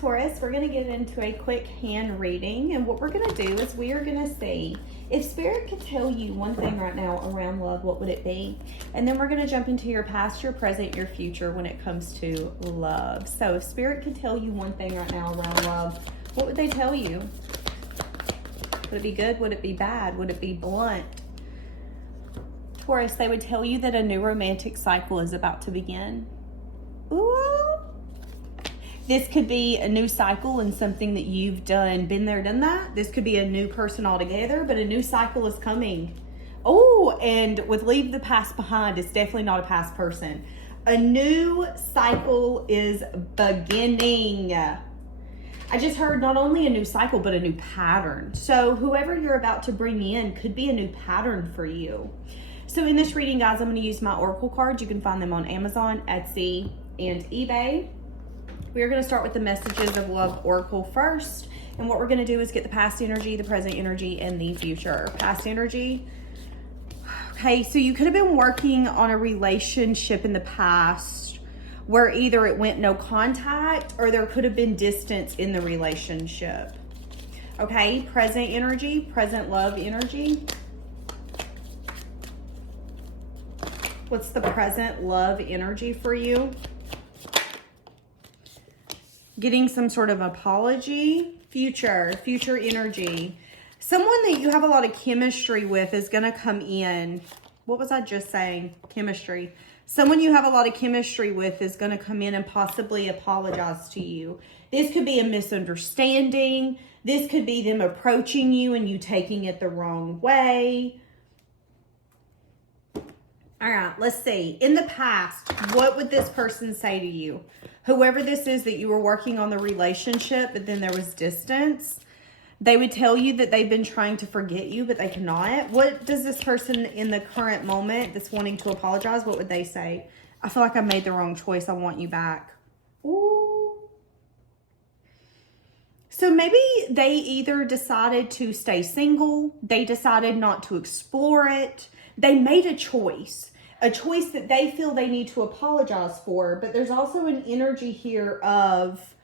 Taurus. We're going to get into a quick hand reading, and what we're going to do is we are going to see if Spirit could tell you one thing right now around love, what would it be? And then we're going to jump into your past, your present, your future when it comes to love. So if Spirit could tell you one thing right now around love, what would they tell you? Would it be good? Would it be bad? Would it be blunt? Taurus, they would tell you that a new romantic cycle is about to begin. Ooh. This could be a new cycle and something that you've been there, done that. This could be a new person altogether, but a new cycle is coming. Oh, and with leave the past behind, it's definitely not a past person. A new cycle is beginning. I just heard not only a new cycle, but a new pattern. So whoever you're about to bring in could be a new pattern for you. So in this reading, guys, I'm going to use my Oracle cards. You can find them on Amazon, Etsy, and eBay. We're going to start with the messages of love oracle first. And what we're going to do is get the past energy, the present energy, and the future. Past energy. Okay, so you could have been working on a relationship in the past where either it went no contact or there could have been distance in the relationship. Okay, present energy, present love energy. What's the present love energy for you? Getting some sort of apology. Future energy. Someone that you have a lot of chemistry with is going to come in. What was I just saying? Chemistry. Someone you have a lot of chemistry with is going to come in and possibly apologize to you. This could be a misunderstanding. This could be them approaching you and you taking it the wrong way. All right, let's see. In the past, what would this person say to you? Whoever this is that you were working on the relationship, but then there was distance, they would tell you that they've been trying to forget you, but they cannot. What does this person in the current moment that's wanting to apologize, what would they say? I feel like I made the wrong choice. I want you back. Ooh. So maybe they either decided to stay single, they decided not to explore it, they made a choice that they feel they need to apologize for, but there's also an energy here of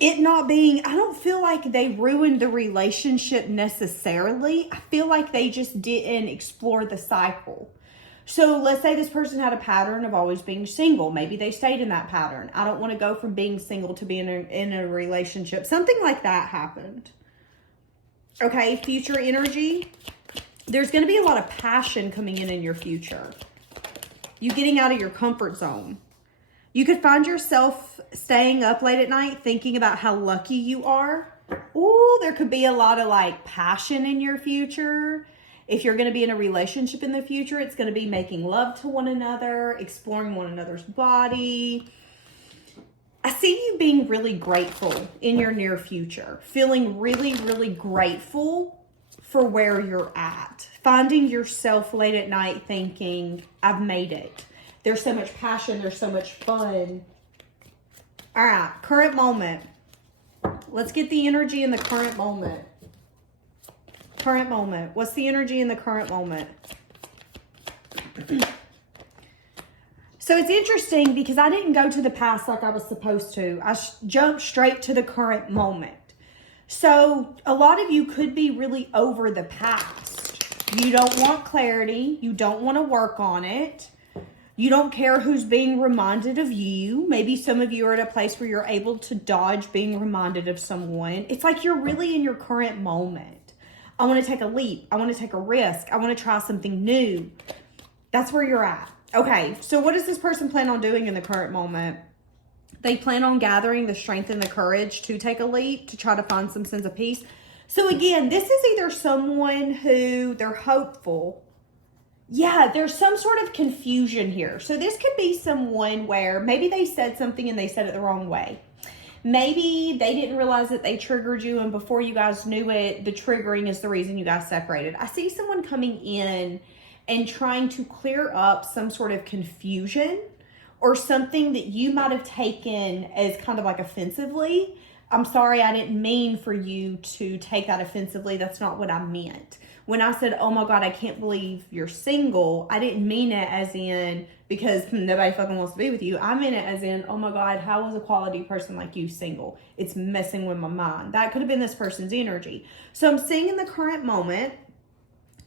it not being, I don't feel like they ruined the relationship necessarily. I feel like they just didn't explore the cycle. So let's say this person had a pattern of always being single. Maybe they stayed in that pattern. I don't want to go from being single to being in a relationship. Something like that happened. Okay, future energy. There's going to be a lot of passion coming in your future. You getting out of your comfort zone. You could find yourself staying up late at night thinking about how lucky you are. Ooh, there could be a lot of like passion in your future. If you're going to be in a relationship in the future, it's going to be making love to one another, exploring one another's body. I see you being really grateful in your near future. Feeling really, really grateful for where you're at. Finding yourself late at night thinking, I've made it. There's so much passion. There's so much fun. All right, current moment. Let's get the energy in the current moment. Current moment. What's the energy in the current moment? So it's interesting because I didn't go to the past like I was supposed to. I jumped straight to the current moment. So a lot of you could be really over the past. You don't want clarity. You don't want to work on it. You don't care who's being reminded of you. Maybe some of you are at a place where you're able to dodge being reminded of someone. It's like you're really in your current moment. I want to take a leap. I want to take a risk. I want to try something new. That's where you're at. Okay, so what does this person plan on doing in the current moment? They plan on gathering the strength and the courage to take a leap, to try to find some sense of peace. So again, this is either someone who they're hopeful. Yeah, there's some sort of confusion here. So this could be someone where maybe they said something and they said it the wrong way. Maybe they didn't realize that they triggered you, and before you guys knew it, the triggering is the reason you guys separated. I see someone coming in and trying to clear up some sort of confusion or something that you might have taken as kind of like offensively. I'm sorry, I didn't mean for you to take that offensively. That's not what I meant. When I said, oh my God, I can't believe you're single, I didn't mean it as in because nobody fucking wants to be with you. I meant it as in, oh my God, how is a quality person like you single? It's messing with my mind. That could have been this person's energy. So I'm seeing in the current moment,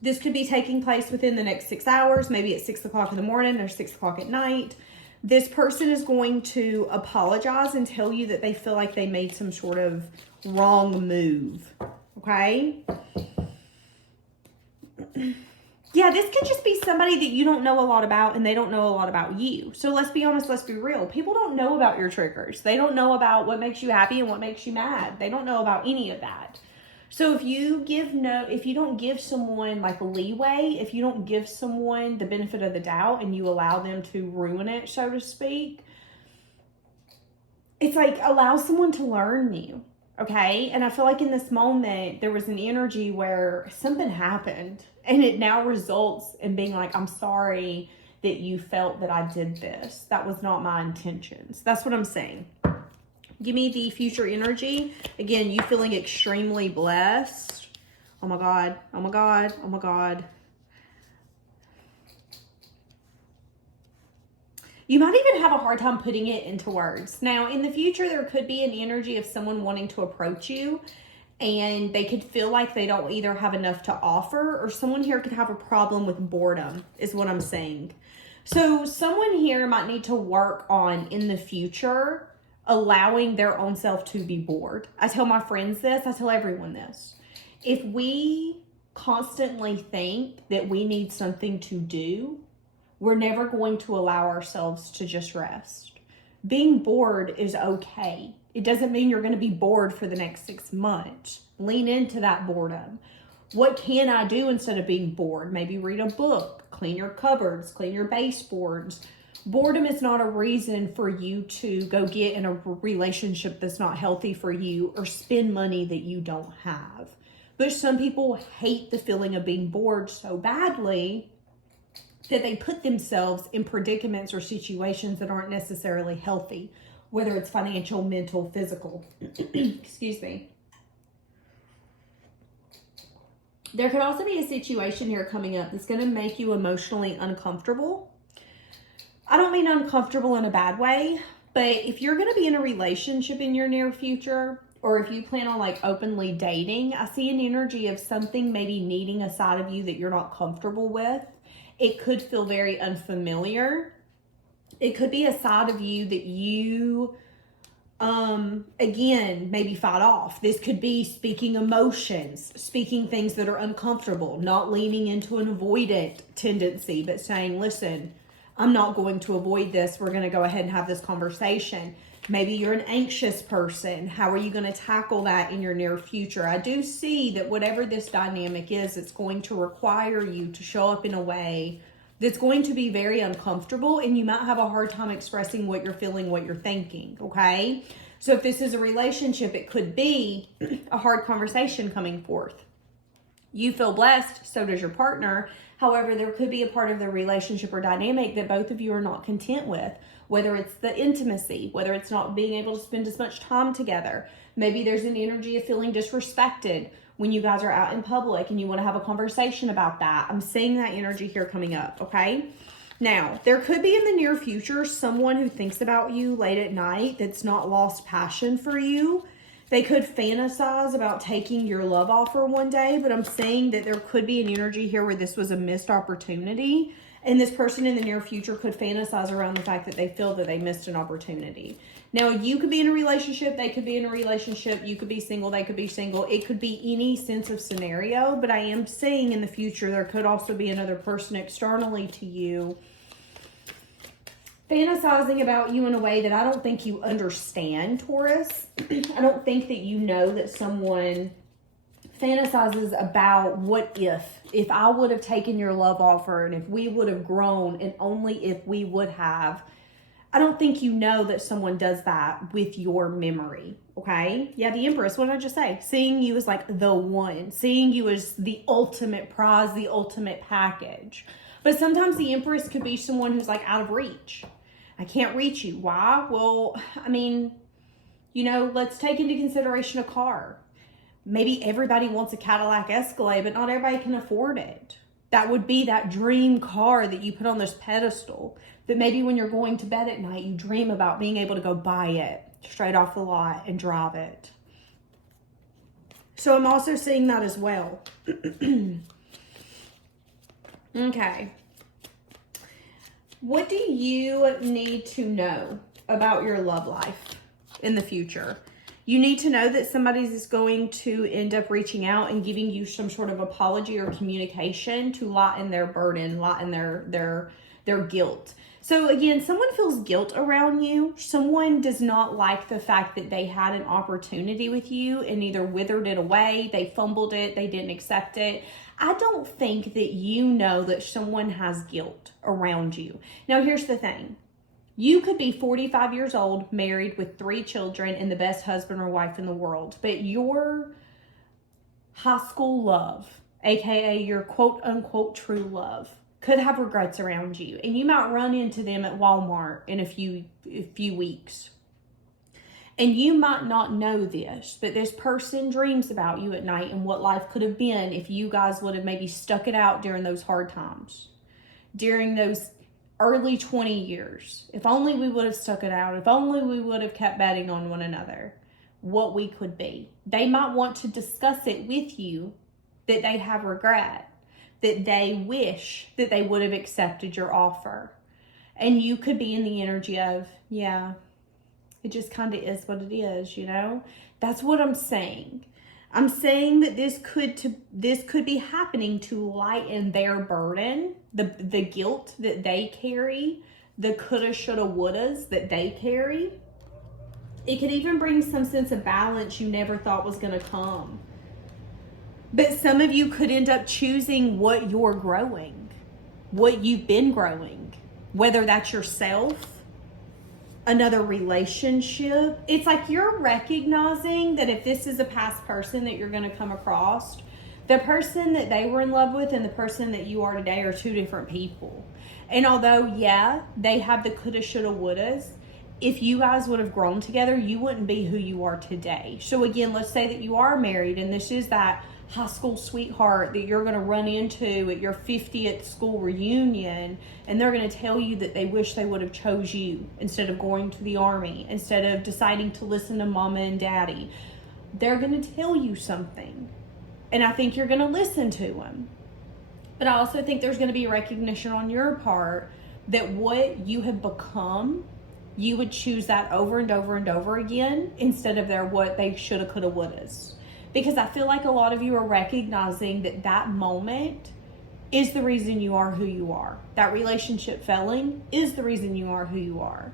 this could be taking place within the next 6 hours, maybe at 6 o'clock in the morning or 6 o'clock at night. This person is going to apologize and tell you that they feel like they made some sort of wrong move. Okay? Yeah, this could just be somebody that you don't know a lot about and they don't know a lot about you. So let's be honest, let's be real. People don't know about your triggers. They don't know about what makes you happy and what makes you mad. They don't know about any of that. So if you don't give someone like leeway, if you don't give someone the benefit of the doubt and you allow them to ruin it, so to speak, it's like allow someone to learn you, okay? And I feel like in this moment, there was an energy where something happened and it now results in being like, I'm sorry that you felt that I did this. That was not my intentions. That's what I'm saying. Give me the future energy. Again, you feeling extremely blessed. Oh my God. Oh my God. Oh my God. You might even have a hard time putting it into words. Now, in the future, there could be an energy of someone wanting to approach you and they could feel like they don't either have enough to offer or someone here could have a problem with boredom is what I'm saying. So someone here might need to work on in the future allowing their own self to be bored. I tell my friends this, I tell everyone this. If we constantly think that we need something to do, we're never going to allow ourselves to just rest. Being bored is okay. It doesn't mean you're going to be bored for the next 6 months. Lean into that boredom. What can I do instead of being bored? Maybe read a book, clean your cupboards, clean your baseboards. Boredom is not a reason for you to go get in a relationship that's not healthy for you or spend money that you don't have. But some people hate the feeling of being bored so badly that they put themselves in predicaments or situations that aren't necessarily healthy, whether it's financial, mental, physical. Excuse me. There could also be a situation here coming up that's going to make you emotionally uncomfortable. I don't mean uncomfortable in a bad way, but if you're going to be in a relationship in your near future, or if you plan on like openly dating, I see an energy of something maybe needing a side of you that you're not comfortable with. It could feel very unfamiliar. It could be a side of you that you, again, maybe fight off. This could be speaking emotions, speaking things that are uncomfortable, not leaning into an avoidant tendency, but saying, listen, I'm not going to avoid this. We're going to go ahead and have this conversation. Maybe you're an anxious person. How are you going to tackle that in your near future? I do see that whatever this dynamic is, it's going to require you to show up in a way that's going to be very uncomfortable, and you might have a hard time expressing what you're feeling, what you're thinking, okay? So if this is a relationship, it could be a hard conversation coming forth. You feel blessed, so does your partner. However, there could be a part of the relationship or dynamic that both of you are not content with, whether it's the intimacy, whether it's not being able to spend as much time together. Maybe there's an energy of feeling disrespected when you guys are out in public and you want to have a conversation about that. I'm seeing that energy here coming up, okay? Now, there could be in the near future someone who thinks about you late at night that's not lost passion for you. They could fantasize about taking your love offer one day, but I'm saying that there could be an energy here where this was a missed opportunity, and this person in the near future could fantasize around the fact that they feel that they missed an opportunity. Now, you could be in a relationship, they could be in a relationship, you could be single, they could be single. It could be any sense of scenario, but I am saying in the future there could also be another person externally to you fantasizing about you in a way that I don't think you understand, Taurus. I don't think that you know that someone fantasizes about what if I would have taken your love offer and if we would have grown and only if we would have. I don't think you know that someone does that with your memory, okay? Yeah, the Empress, what did I just say? Seeing you as like the one, seeing you as the ultimate prize, the ultimate package. But sometimes the Empress could be someone who's like out of reach. I can't reach you. Why? Well, I mean, you know, let's take into consideration a car. Maybe everybody wants a Cadillac Escalade, but not everybody can afford it. That would be that dream car that you put on this pedestal, that maybe when you're going to bed at night, you dream about being able to go buy it straight off the lot and drive it. So I'm also seeing that as well. Okay. What do you need to know about your love life in the future? You need to know that somebody is going to end up reaching out and giving you some sort of apology or communication to lighten their burden, lighten their guilt. So again, someone feels guilt around you. Someone does not like the fact that they had an opportunity with you and either withered it away, they fumbled it, they didn't accept it. I don't think that you know that someone has guilt around you. Now, here's the thing. You could be 45 years old, married with 3 children, and the best husband or wife in the world. But your high school love, aka your quote unquote true love, could have regrets around you. And you might run into them at Walmart in a few weeks. And you might not know this, but this person dreams about you at night and what life could have been if you guys would have maybe stuck it out during those hard times, during those early 20 years. If only we would have stuck it out. If only we would have kept betting on one another, what we could be. They might want to discuss it with you, that they have regret, that they wish that they would have accepted your offer. And you could be in the energy of, yeah, it just kind of is what it is, you know? That's what I'm saying. I'm saying that this could be happening to lighten their burden, the guilt that they carry, the coulda, shoulda, wouldas that they carry. It could even bring some sense of balance you never thought was going to come. But some of you could end up choosing what you're growing, what you've been growing, whether that's yourself, another relationship. It's like you're recognizing that if this is a past person that you're going to come across, the person that they were in love with and the person that you are today are 2 different people. And although, yeah, they have the coulda, shoulda, wouldas, if you guys would have grown together, you wouldn't be who you are today. So again, let's say that you are married and this is that high school sweetheart that you're going to run into at your 50th school reunion, and they're going to tell you that they wish they would have chose you instead of going to the army, instead of deciding to listen to mama and daddy. They're going to tell you something, and I think you're going to listen to them. But I also think there's going to be recognition on your part that what you have become, you would choose that over and over and over again instead of what they shoulda, coulda, wouldas. Because I feel like a lot of you are recognizing that that moment is the reason you are who you are. That relationship failing is the reason you are who you are.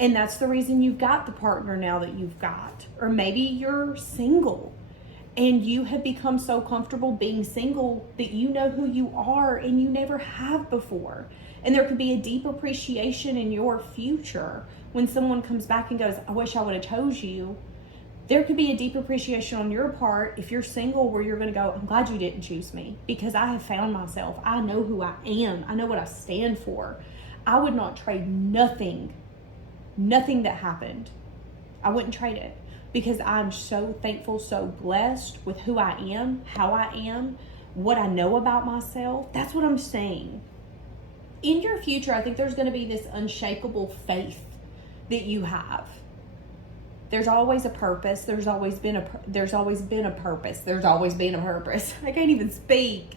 And that's the reason you've got the partner now that you've got. Or maybe you're single and you have become so comfortable being single that you know who you are and you never have before. And there could be a deep appreciation in your future when someone comes back and goes, I wish I would have chose you. There could be a deep appreciation on your part if you're single where you're going to go, I'm glad you didn't choose me because I have found myself. I know who I am. I know what I stand for. I would not trade nothing that happened. I wouldn't trade it because I'm so thankful, so blessed with who I am, how I am, what I know about myself. That's what I'm saying. In your future, I think there's going to be this unshakable faith that you have. There's always a purpose. There's always been a purpose. There's always been a purpose. I can't even speak.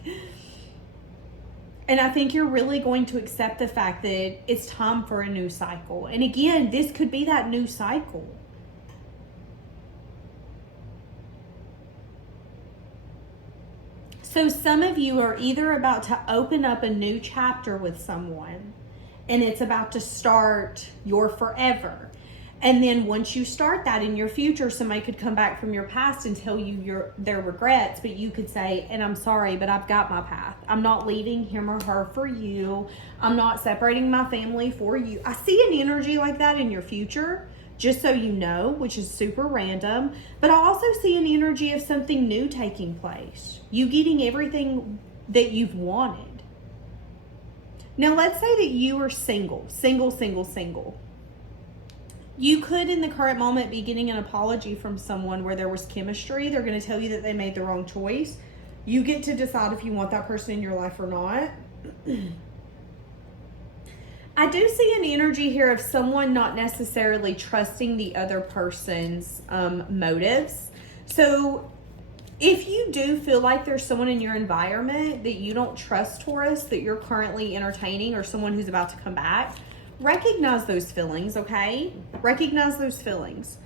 And I think you're really going to accept the fact that it's time for a new cycle. And again, this could be that new cycle. So some of you are either about to open up a new chapter with someone and it's about to start your forever. And then once you start that in your future, somebody could come back from your past and tell you their regrets, but you could say, and I'm sorry, but I've got my path. I'm not leaving him or her for you. I'm not separating my family for you. I see an energy like that in your future, just so you know, which is super random. But I also see an energy of something new taking place. You getting everything that you've wanted. Now, let's say that you are single. You could, in the current moment, be getting an apology from someone where there was chemistry. They're going to tell you that they made the wrong choice. You get to decide if you want that person in your life or not. I do see an energy here of someone not necessarily trusting the other person's motives. So if you do feel like there's someone in your environment that you don't trust, Taurus, that you're currently entertaining, or someone who's about to come back, recognize those feelings, okay? Recognize those feelings.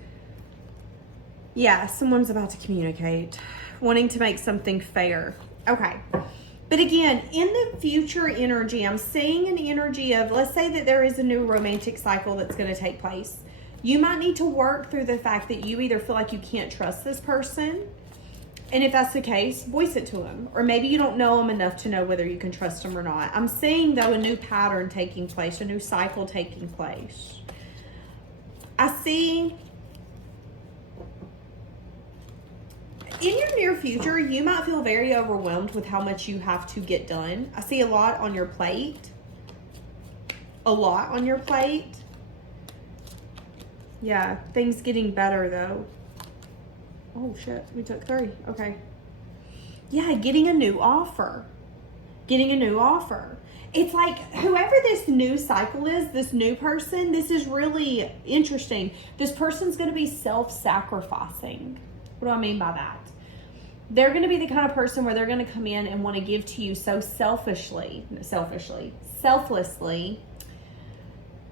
Yeah, someone's about to communicate, wanting to make something fair. Okay. But again, in the future energy, I'm seeing an energy of, let's say that there is a new romantic cycle that's going to take place. You might need to work through the fact that you either feel like you can't trust this person, and if that's the case, voice it to them. Or maybe you don't know them enough to know whether you can trust them or not. I'm seeing, though, a new pattern taking place, a new cycle taking place. I see in your near future, you might feel very overwhelmed with how much you have to get done. I see a lot on your plate. A lot on your plate. Yeah, things getting better, though. Oh, shit. We took 3. Okay. Yeah, getting a new offer. Getting a new offer. It's like whoever this new cycle is, this new person, this is really interesting. This person's going to be self-sacrificing. What do I mean by that? They're going to be the kind of person where they're going to come in and want to give to you so selflessly,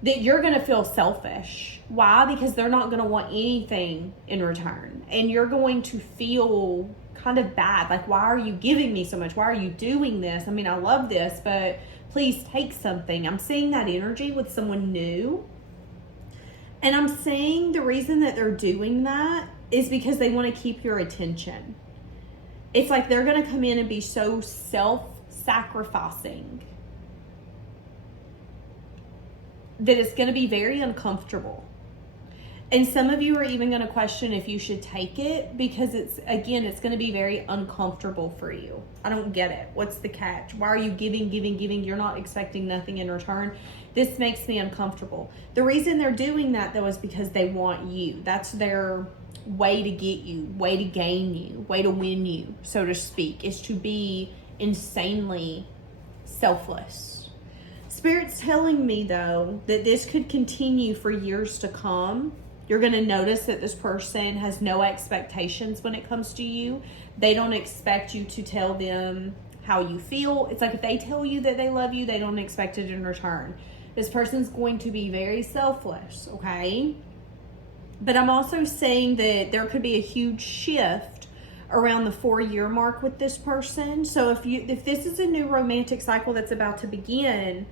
that you're going to feel selfish. Why? Because they're not going to want anything in return. And you're going to feel kind of bad. Like, why are you giving me so much? Why are you doing this? I mean, I love this, but please take something. I'm seeing that energy with someone new. And I'm saying the reason that they're doing that is because they want to keep your attention. It's like they're going to come in and be so self-sacrificing that it's going to be very uncomfortable. And some of you are even going to question if you should take it, because it's going to be very uncomfortable for you. I don't get it. What's the catch? Why are you giving? You're not expecting nothing in return. This makes me uncomfortable. The reason they're doing that, though, is because they want you. That's their way to get you, way to gain you, way to win you, so to speak, is to be insanely selfless. Spirit's telling me, though, that this could continue for years to come. You're going to notice that this person has no expectations when it comes to you. They don't expect you to tell them how you feel. It's like if they tell you that they love you, they don't expect it in return. This person's going to be very selfless, okay? But I'm also saying that there could be a huge shift around the 4-year mark with this person. So if this is a new romantic cycle that's about to begin,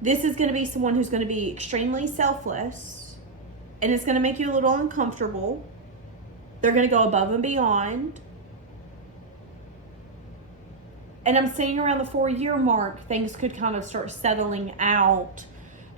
this is going to be someone who's going to be extremely selfless, and it's going to make you a little uncomfortable. They're going to go above and beyond. And I'm seeing around the 4-year mark, things could kind of start settling out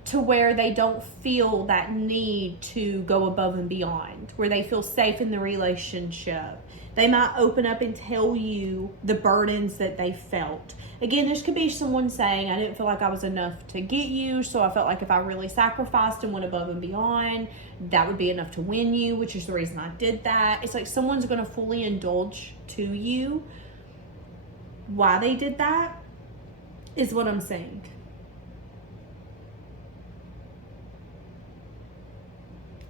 to where they don't feel that need to go above and beyond, where they feel safe in the relationship. They might open up and tell you the burdens that they felt. Again, this could be someone saying, I didn't feel like I was enough to get you, so I felt like if I really sacrificed and went above and beyond, that would be enough to win you, which is the reason I did that. It's like someone's going to fully indulge to you. Why they did that is what I'm saying.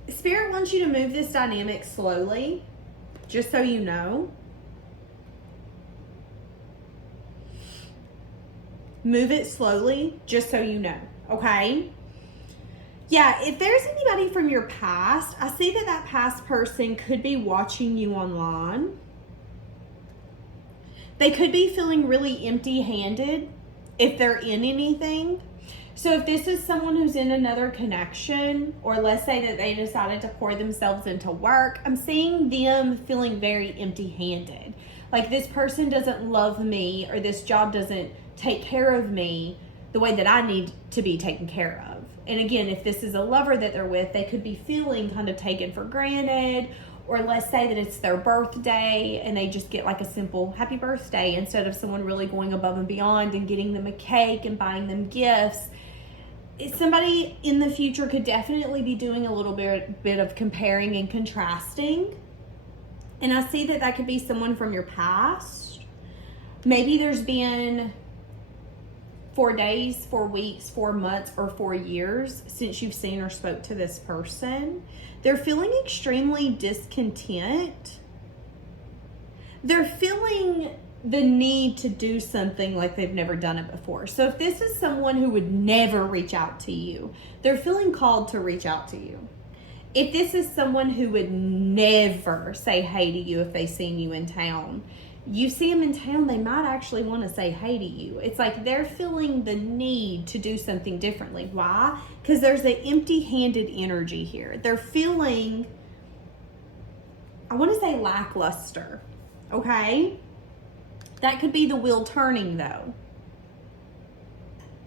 Spirit wants you to move this dynamic slowly, just so you know. Move it slowly, just so you know, okay? Yeah, if there's anybody from your past, I see that past person could be watching you online. They could be feeling really empty-handed if they're in anything. So if this is someone who's in another connection, or let's say that they decided to pour themselves into work, I'm seeing them feeling very empty-handed. Like this person doesn't love me, or this job doesn't take care of me the way that I need to be taken care of. And again, if this is a lover that they're with, they could be feeling kind of taken for granted. Or let's say that it's their birthday and they just get like a simple happy birthday instead of someone really going above and beyond and getting them a cake and buying them gifts. somebody in the future could definitely be doing a little bit of comparing and contrasting. And I see that that could be someone from your past. Maybe there's been 4 days, 4 weeks, 4 months, or 4 years since you've seen or spoke to this person. They're feeling extremely discontent. They're feeling the need to do something like they've never done it before. So if this is someone who would never reach out to you, they're feeling called to reach out to you. If this is someone who would never say hey to you if they seen you in town, you see them in town, they might actually want to say hey to you. It's like they're feeling the need to do something differently. Why? Because there's an empty-handed energy here. They're feeling, I want to say lackluster, okay? That could be the wheel turning though.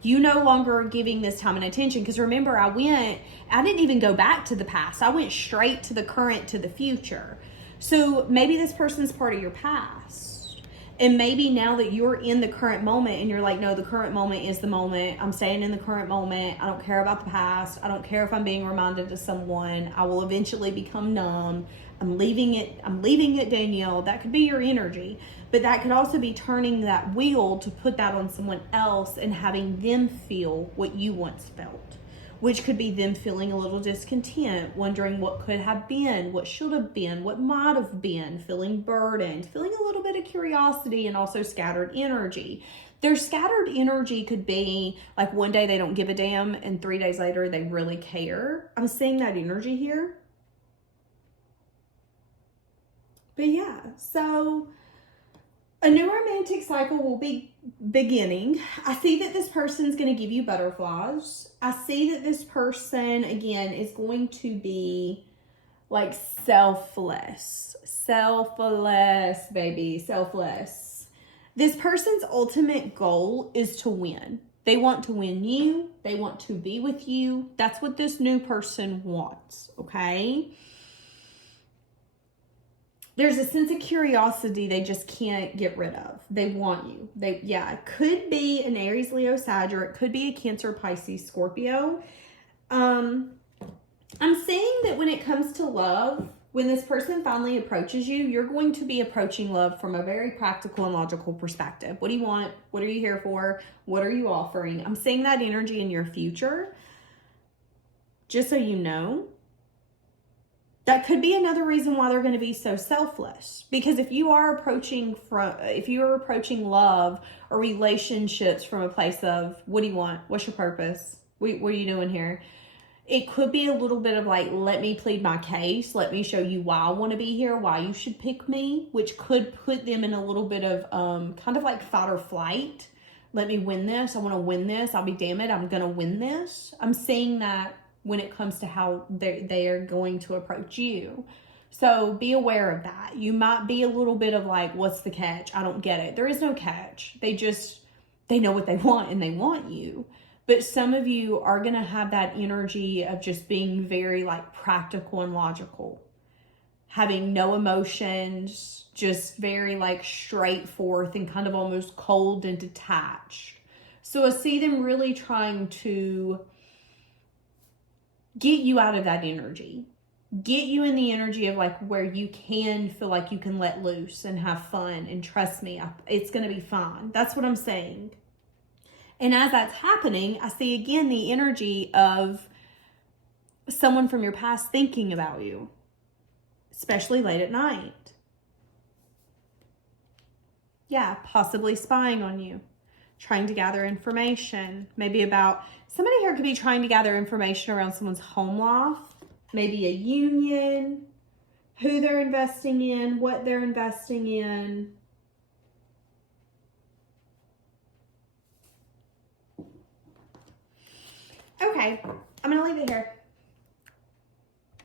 You no longer are giving this time and attention, because remember, I didn't even go back to the past. I went straight to the current, to the future. So maybe this person's part of your past. And maybe now that you're in the current moment and you're like, no, the current moment is the moment. I'm staying in the current moment. I don't care about the past. I don't care if I'm being reminded of someone. I will eventually become numb. I'm leaving it, Danielle. That could be your energy. But that could also be turning that wheel to put that on someone else and having them feel what you once felt, which could be them feeling a little discontent, wondering what could have been, what should have been, what might have been, feeling burdened, feeling a little bit of curiosity, and also scattered energy. Their scattered energy could be like one day they don't give a damn and 3 days later they really care. I'm seeing that energy here. But yeah, so a new romantic cycle will be beginning. I see that this person's going to give you butterflies. I see that this person, again, is going to be like selfless, baby, selfless. This person's ultimate goal is to win. They want to win you. They want to be with you. That's what this new person wants, okay? There's a sense of curiosity they just can't get rid of. They want you. It could be an Aries, Leo, Sag, or it could be a Cancer, Pisces, Scorpio. I'm saying that when it comes to love, when this person finally approaches you, you're going to be approaching love from a very practical and logical perspective. What do you want? What are you here for? What are you offering? I'm seeing that energy in your future. Just so you know. That could be another reason why they're going to be so selfless. Because if you are approaching love or relationships from a place of, what do you want? What's your purpose? What are you doing here? It could be a little bit of like, let me plead my case. Let me show you why I want to be here, why you should pick me, which could put them in a little bit of kind of like fight or flight. Let me win this. I want to win this. I'll be damn it. I'm going to win this. I'm seeing that when it comes to how they are going to approach you. So be aware of that. You might be a little bit of like, what's the catch? I don't get it. There is no catch. They know what they want and they want you. But some of you are going to have that energy of just being very like practical and logical. Having no emotions, just very like straightforward and kind of almost cold and detached. So I see them really trying to get you out of that energy. Get you in the energy of like where you can feel like you can let loose and have fun. And trust me, it's going to be fine. That's what I'm saying. And as that's happening, I see again the energy of someone from your past thinking about you, especially late at night. Yeah, possibly spying on you, trying to gather information, maybe about somebody here could be trying to gather information around someone's home life, maybe a union, who they're investing in, what they're investing in. Okay, I'm going to leave it here.